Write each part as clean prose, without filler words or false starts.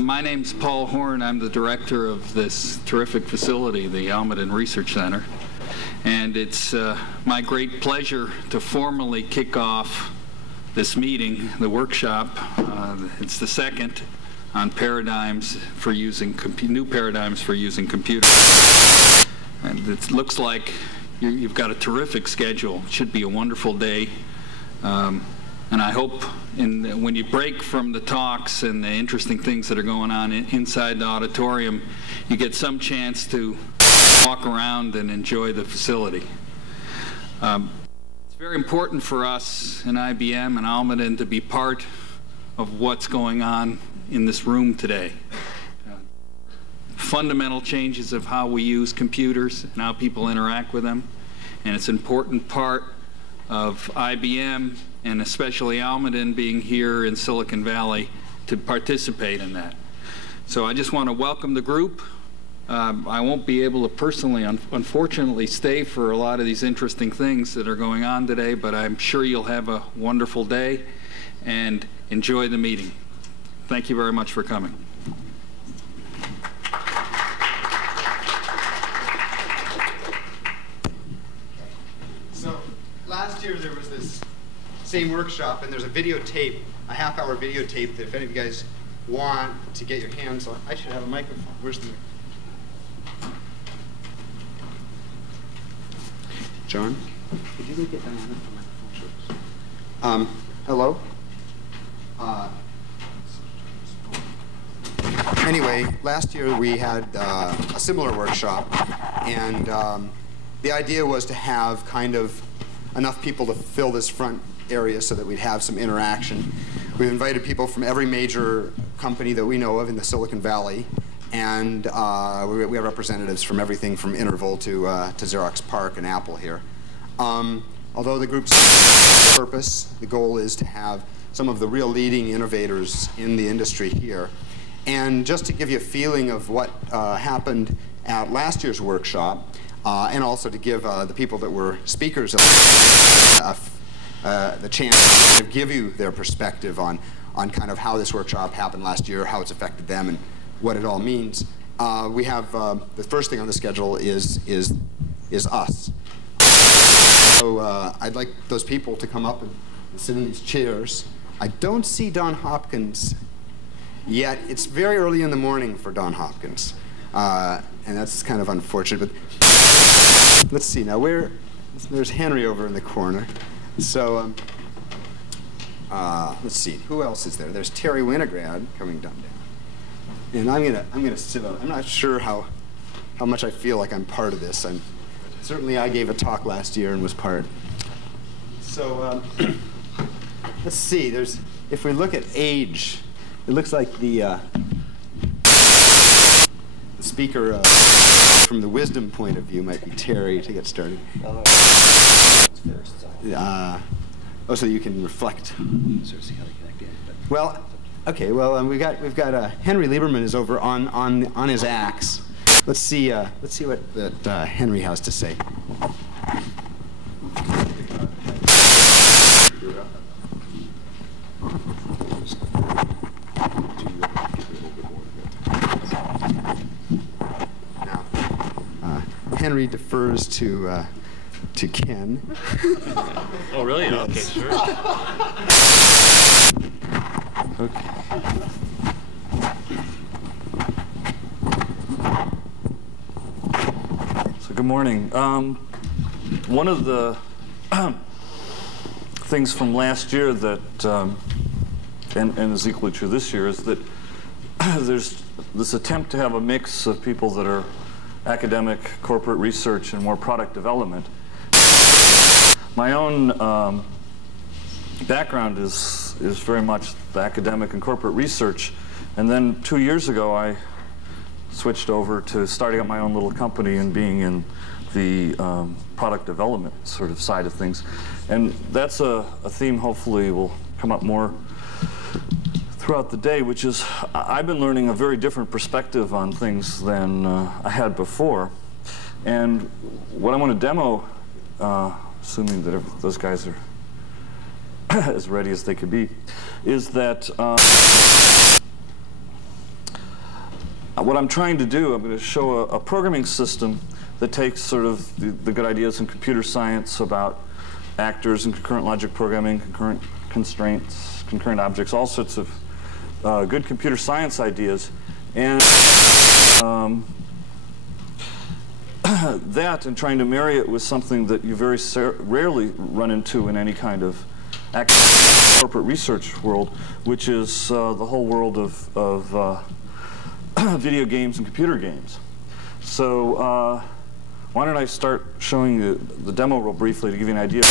My name's Paul Horn. I'm the director of this terrific facility, the Almaden Research Center. And it's my great pleasure to formally kick off this meeting, the workshop. It's the second on paradigms for using new paradigms for using computers. And it looks like you've got a terrific schedule. It should be a wonderful day. And I hope when you break from the talks and the interesting things that are going on inside the auditorium, you get some chance to walk around and enjoy the facility. It's very important for us in IBM and Almaden to be part of what's going on in this room today. Fundamental changes of how we use computers and how people interact with them. And it's an important part of IBM and especially Almaden being here in Silicon Valley to participate in that. So I just want to welcome the group. I won't be able to personally, unfortunately, stay for a lot of these interesting things that are going on today, but I'm sure you'll have a wonderful day and enjoy the meeting. Thank you very much for coming. So last year there was this same workshop, and there's a videotape, a half-hour videotape that if any of you guys want to get your hands on. I should have a microphone. Where's the John? Could you get down on the microphone? Hello? Anyway, last year we had a similar workshop, and the idea was to have kind of enough people to fill this front area so that we'd have some interaction. We've invited people from every major company that we know of in the Silicon Valley, and we have representatives from everything from Interval to Xerox PARC and Apple here. Although the group's purpose, the goal is to have some of the real leading innovators in the industry here. And just to give you a feeling of what happened at last year's workshop, and also to give the people that were speakers the chance to give you their perspective on kind of how this workshop happened last year, how it's affected them, and what it all means. We have the first thing on the schedule is us. So I'd like those people to come up and sit in these chairs. I don't see Don Hopkins yet. It's very early in the morning for Don Hopkins, and that's kind of unfortunate. But let's see now. There's Henry over in the corner. So let's see. Who else is there? There's Terry Winograd coming down. And I'm gonna sit on. I'm not sure how much I feel like I'm part of this. Certainly I gave a talk last year and was part. So let's see. If we look at age, it looks like the speaker from the wisdom point of view might be Terry to get started. So you can reflect. Sort of see how they connect in. Well, okay. Well, we've got Henry Lieberman is over on his axe. Let's see what that Henry has to say. Now, Henry defers to Ken. Oh, really? Yes. Okay, sure. Okay. So good morning. One of the things from last year that, and is equally true this year, is that there's this attempt to have a mix of people that are academic, corporate research, and more product development. My own background is very much the academic and corporate research, and then 2 years ago I switched over to starting up my own little company and being in the product development sort of side of things. And that's a theme hopefully will come up more throughout the day, which is I've been learning a very different perspective on things than I had before. And what I want to demo, assuming that those guys are as ready as they could be, is that what I'm trying to do, I'm going to show a programming system that takes sort of the good ideas in computer science about actors and concurrent logic programming, concurrent constraints, concurrent objects, all sorts of good computer science ideas, and that and trying to marry it with something that you very rarely run into in any kind of corporate research world, which is the whole world of video games and computer games. So why don't I start showing you the demo real briefly to give you an idea.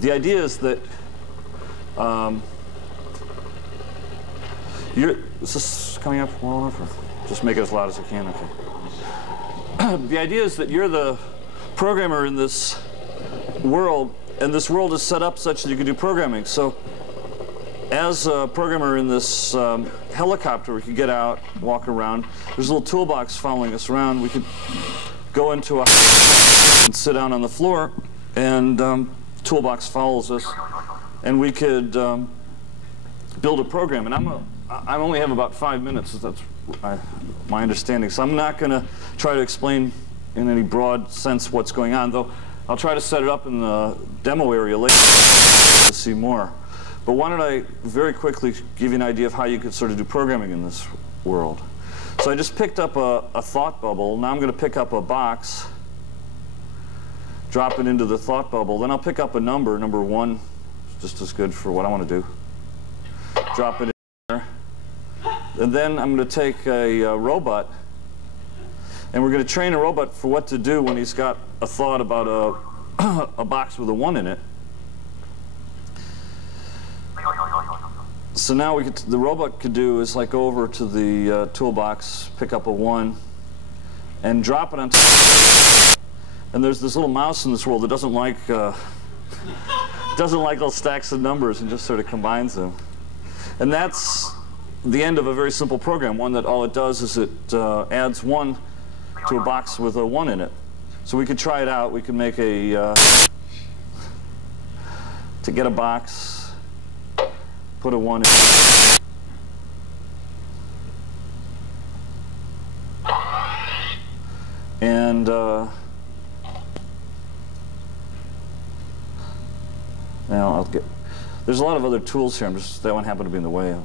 The idea is that is this coming up well enough? Or just make it as loud as I can, okay. The idea is that you're the programmer in this world, and this world is set up such that you can do programming. So as a programmer in this helicopter, we could get out, walk around. There's a little toolbox following us around. We could go into a and sit down on the floor, and toolbox follows us, and we could build a program. And I only have about 5 minutes. That's my understanding. So I'm not going to try to explain in any broad sense what's going on, though I'll try to set it up in the demo area later to see more. But why don't I very quickly give you an idea of how you could sort of do programming in this world. So I just picked up a thought bubble. Now I'm going to pick up a box, drop it into the thought bubble. Then I'll pick up a number 1, just as good for what I want to do. Drop it in there. And then I'm going to take a robot, and we're going to train a robot for what to do when he's got a thought about a box with a 1 in it. So now the robot could do is like go over to the toolbox, pick up a 1, and drop it on top. And there's this little mouse in this world that doesn't like little stacks of numbers and just sort of combines them. And that's the end of a very simple program, one that all it does is it adds 1 to a box with a 1 in it. So we could try it out. We could make to get a box, put a 1 in. And now there's a lot of other tools here. That one happened to be in the way.